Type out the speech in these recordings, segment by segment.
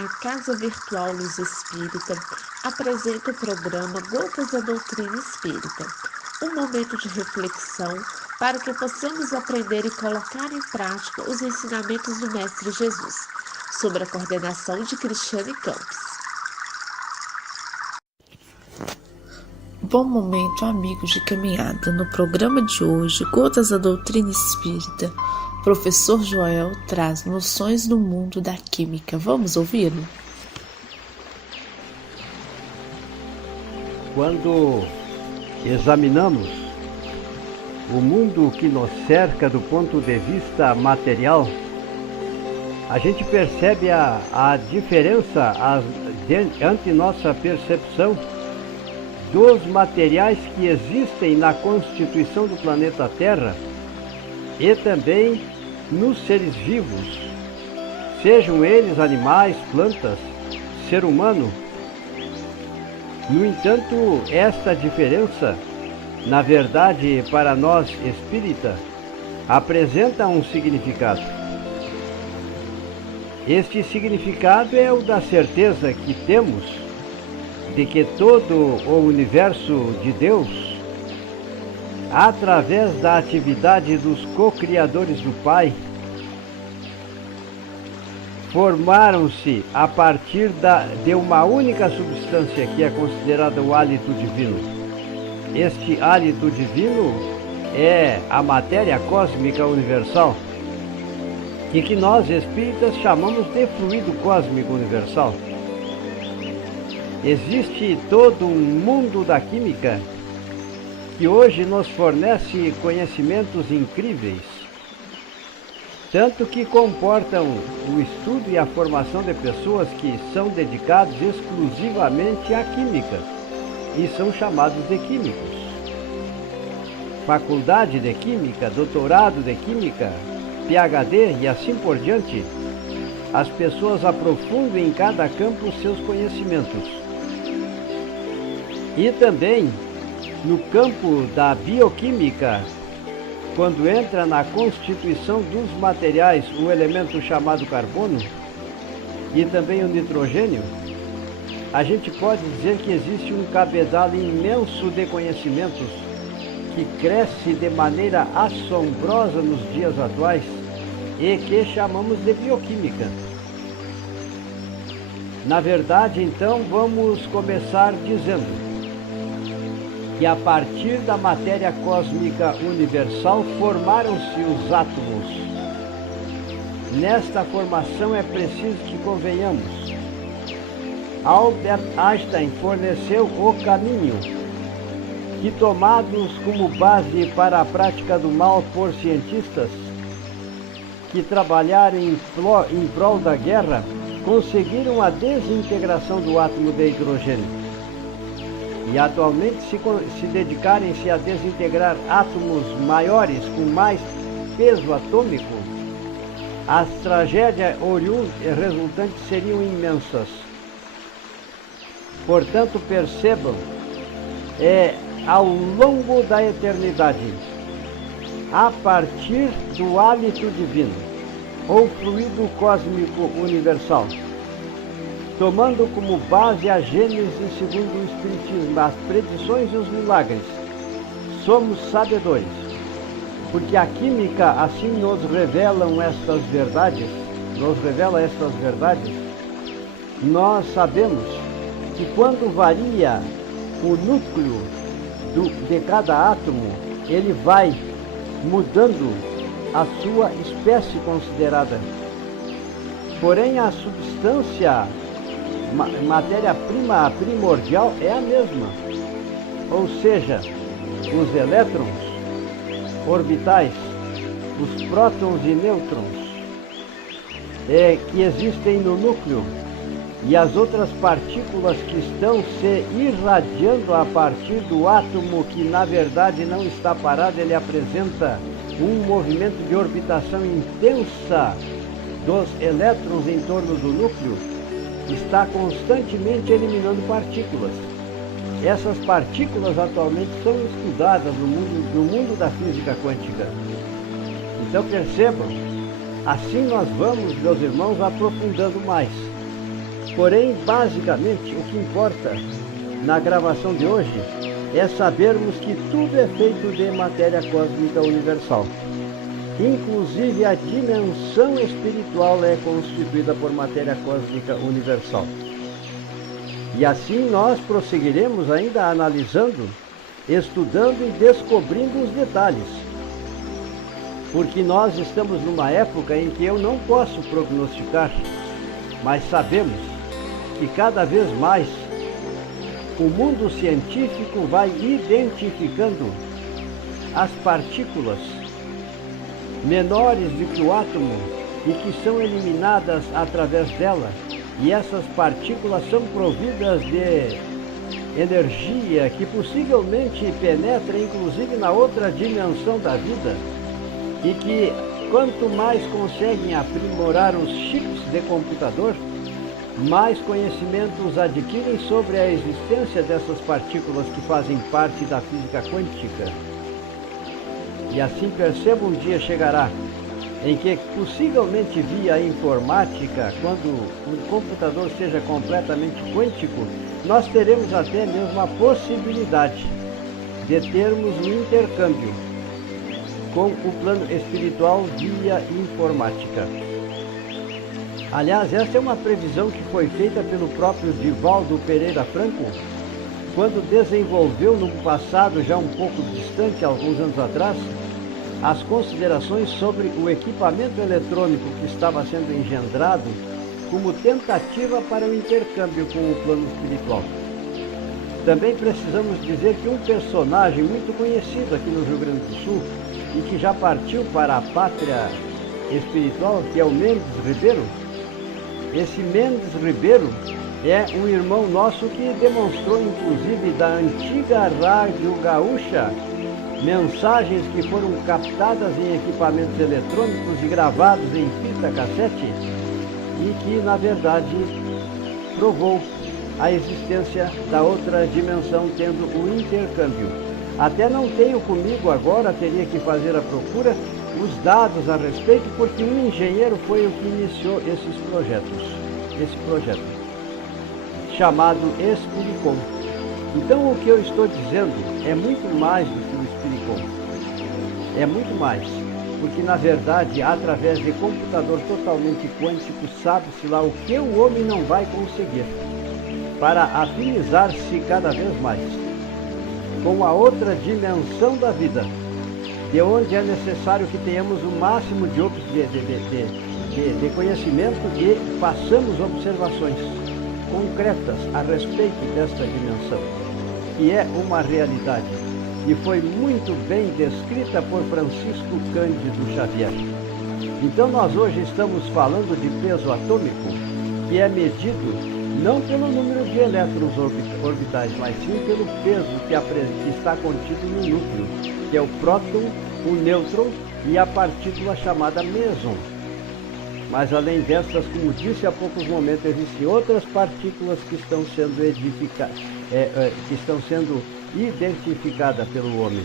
A Casa Virtual Luz Espírita apresenta o programa Gotas da Doutrina Espírita, um momento de reflexão para que possamos aprender e colocar em prática os ensinamentos do Mestre Jesus, sob a coordenação de Cristiane Campos. Bom momento, amigos de caminhada. No programa de hoje, Gotas da Doutrina Espírita, Professor Joel traz noções do mundo da química. Vamos ouvi-lo? Quando examinamos o mundo que nos cerca do ponto de vista material, a gente percebe a diferença ante nossa percepção dos materiais que existem na constituição do planeta Terra e também nos seres vivos, sejam eles animais, plantas, ser humano. No entanto, esta diferença, na verdade, para nós espírita, apresenta um significado. Este significado é o da certeza que temos de que todo o universo de Deus, através da atividade dos co-criadores do Pai, formaram-se a partir de uma única substância que é considerada o hálito divino. Este hálito divino é a matéria cósmica universal, e que nós espíritas chamamos de fluido cósmico universal. Existe todo um mundo da química que hoje nos fornece conhecimentos incríveis, tanto que comportam o estudo e a formação de pessoas que são dedicados exclusivamente à química e são chamados de químicos. Faculdade de Química, doutorado de Química, PhD e assim por diante, as pessoas aprofundam em cada campo os seus conhecimentos. E também no campo da bioquímica, quando entra na constituição dos materiais o elemento chamado carbono e também o nitrogênio, a gente pode dizer que existe um cabedal imenso de conhecimentos que cresce de maneira assombrosa nos dias atuais e que chamamos de bioquímica. Na verdade, então, vamos começar dizendo que a partir da matéria cósmica universal formaram-se os átomos. Nesta formação é preciso que convenhamos. Albert Einstein forneceu o caminho que, tomados como base para a prática do mal por cientistas que trabalharam em prol da guerra, conseguiram a desintegração do átomo de hidrogênio. E atualmente se dedicarem-se a desintegrar átomos maiores com mais peso atômico, as tragédias resultantes seriam imensas. Portanto, percebam, ao longo da eternidade, a partir do hálito divino, ou fluido cósmico universal, tomando como base a Gênese segundo o Espiritismo, as predições e os milagres, somos sabedores, porque a química assim nos revela estas verdades, nós sabemos que quando varia o núcleo de cada átomo, ele vai mudando a sua espécie considerada. Porém, a substância, matéria-prima primordial é a mesma, ou seja, os elétrons orbitais, os prótons e nêutrons que existem no núcleo e as outras partículas que estão se irradiando a partir do átomo, que na verdade não está parado, ele apresenta um movimento de orbitação intensa dos elétrons em torno do núcleo, está constantemente eliminando partículas. Essas partículas atualmente são estudadas no mundo da física quântica. Então percebam, assim nós vamos, meus irmãos, aprofundando mais. Porém, basicamente, o que importa na gravação de hoje é sabermos que tudo é feito de matéria cósmica universal. Inclusive a dimensão espiritual é constituída por matéria cósmica universal. E assim nós prosseguiremos ainda analisando, estudando e descobrindo os detalhes. Porque nós estamos numa época em que eu não posso prognosticar, mas sabemos que cada vez mais o mundo científico vai identificando as partículas menores do que o átomo e que são eliminadas através dela. E essas partículas são providas de energia que possivelmente penetra inclusive na outra dimensão da vida, e que quanto mais conseguem aprimorar os chips de computador, mais conhecimentos adquirem sobre a existência dessas partículas que fazem parte da física quântica. E assim percebo, um dia chegará em que possivelmente via informática, quando o computador seja completamente quântico, nós teremos até mesmo a possibilidade de termos um intercâmbio com o plano espiritual via informática. Aliás, essa é uma previsão que foi feita pelo próprio Divaldo Pereira Franco, quando desenvolveu no passado, já um pouco distante, alguns anos atrás, as considerações sobre o equipamento eletrônico que estava sendo engendrado como tentativa para o intercâmbio com o plano espiritual. Também precisamos dizer que um personagem muito conhecido aqui no Rio Grande do Sul e que já partiu para a pátria espiritual, que é o Mendes Ribeiro. Esse Mendes Ribeiro é um irmão nosso que demonstrou, inclusive, da antiga Rádio Gaúcha, mensagens que foram captadas em equipamentos eletrônicos e gravados em fita cassete, e que, na verdade, provou a existência da outra dimensão, tendo o intercâmbio. Até não tenho comigo agora, teria que fazer a procura, os dados a respeito, porque um engenheiro foi o que iniciou esse projeto, chamado Espiricom. Então o que eu estou dizendo é muito mais do que o Espiricom. É muito mais, porque na verdade, através de computador totalmente quântico, sabe-se lá o que o homem não vai conseguir, para afinizar-se cada vez mais com a outra dimensão da vida, de onde é necessário que tenhamos o máximo de conhecimento e façamos observações concretas a respeito desta dimensão, que é uma realidade e foi muito bem descrita por Francisco Cândido Xavier. Então nós hoje estamos falando de peso atômico, que é medido não pelo número de elétrons orbitais, mas sim pelo peso que está contido no núcleo, que é o próton, o nêutron e a partícula chamada meson. Mas além destas, como disse há poucos momentos, existem outras partículas que estão sendo identificadas pelo homem.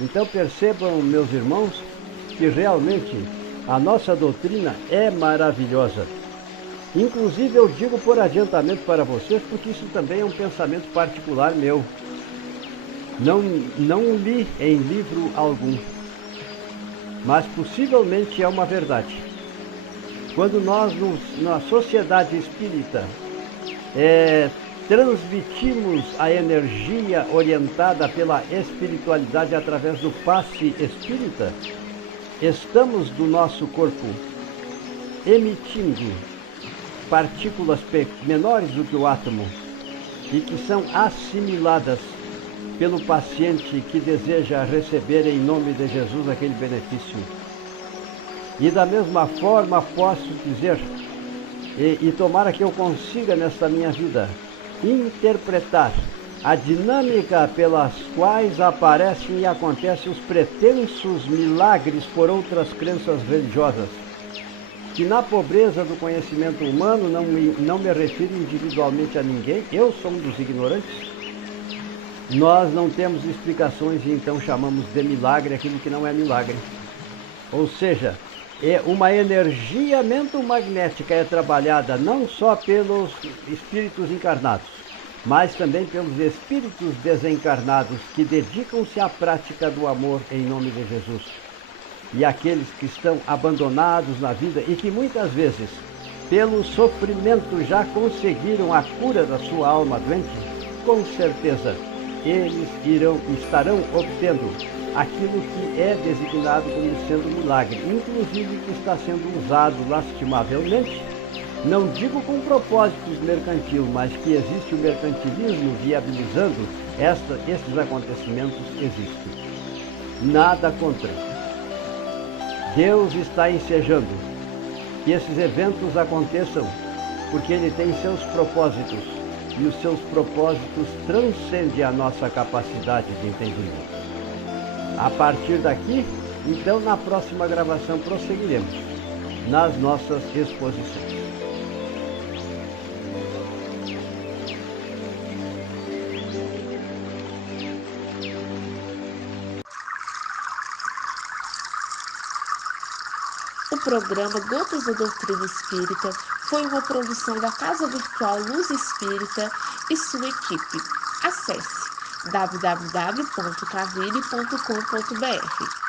Então percebam, meus irmãos, que realmente a nossa doutrina é maravilhosa. Inclusive eu digo por adiantamento para vocês, porque isso também é um pensamento particular meu. Não li em livro algum, mas possivelmente é uma verdade. Quando nós, na sociedade espírita, transmitimos a energia orientada pela espiritualidade através do passe espírita, estamos do nosso corpo emitindo partículas menores do que o átomo e que são assimiladas pelo paciente que deseja receber em nome de Jesus aquele benefício. E da mesma forma posso dizer, e tomara que eu consiga nesta minha vida, interpretar a dinâmica pelas quais aparecem e acontecem os pretensos milagres por outras crenças religiosas, que na pobreza do conhecimento humano, não me refiro individualmente a ninguém, eu sou um dos ignorantes, nós não temos explicações e então chamamos de milagre aquilo que não é milagre. Ou seja, uma energia mentomagnética é trabalhada não só pelos espíritos encarnados, mas também pelos espíritos desencarnados que dedicam-se à prática do amor em nome de Jesus. E aqueles que estão abandonados na vida e que muitas vezes, pelo sofrimento, já conseguiram a cura da sua alma doente, com certeza eles estarão obtendo aquilo que é designado como sendo milagre, inclusive que está sendo usado lastimavelmente, não digo com propósitos mercantil, mas que existe o mercantilismo viabilizando esses acontecimentos existem. Nada contra. Deus está ensejando que esses eventos aconteçam porque Ele tem seus propósitos e os seus propósitos transcendem a nossa capacidade de entendimento. A partir daqui, então, na próxima gravação prosseguiremos nas nossas exposições. O programa Gotas da Doutrina Espírita foi uma produção da Casa Virtual Luz Espírita e sua equipe. Acesse www.cavile.com.br.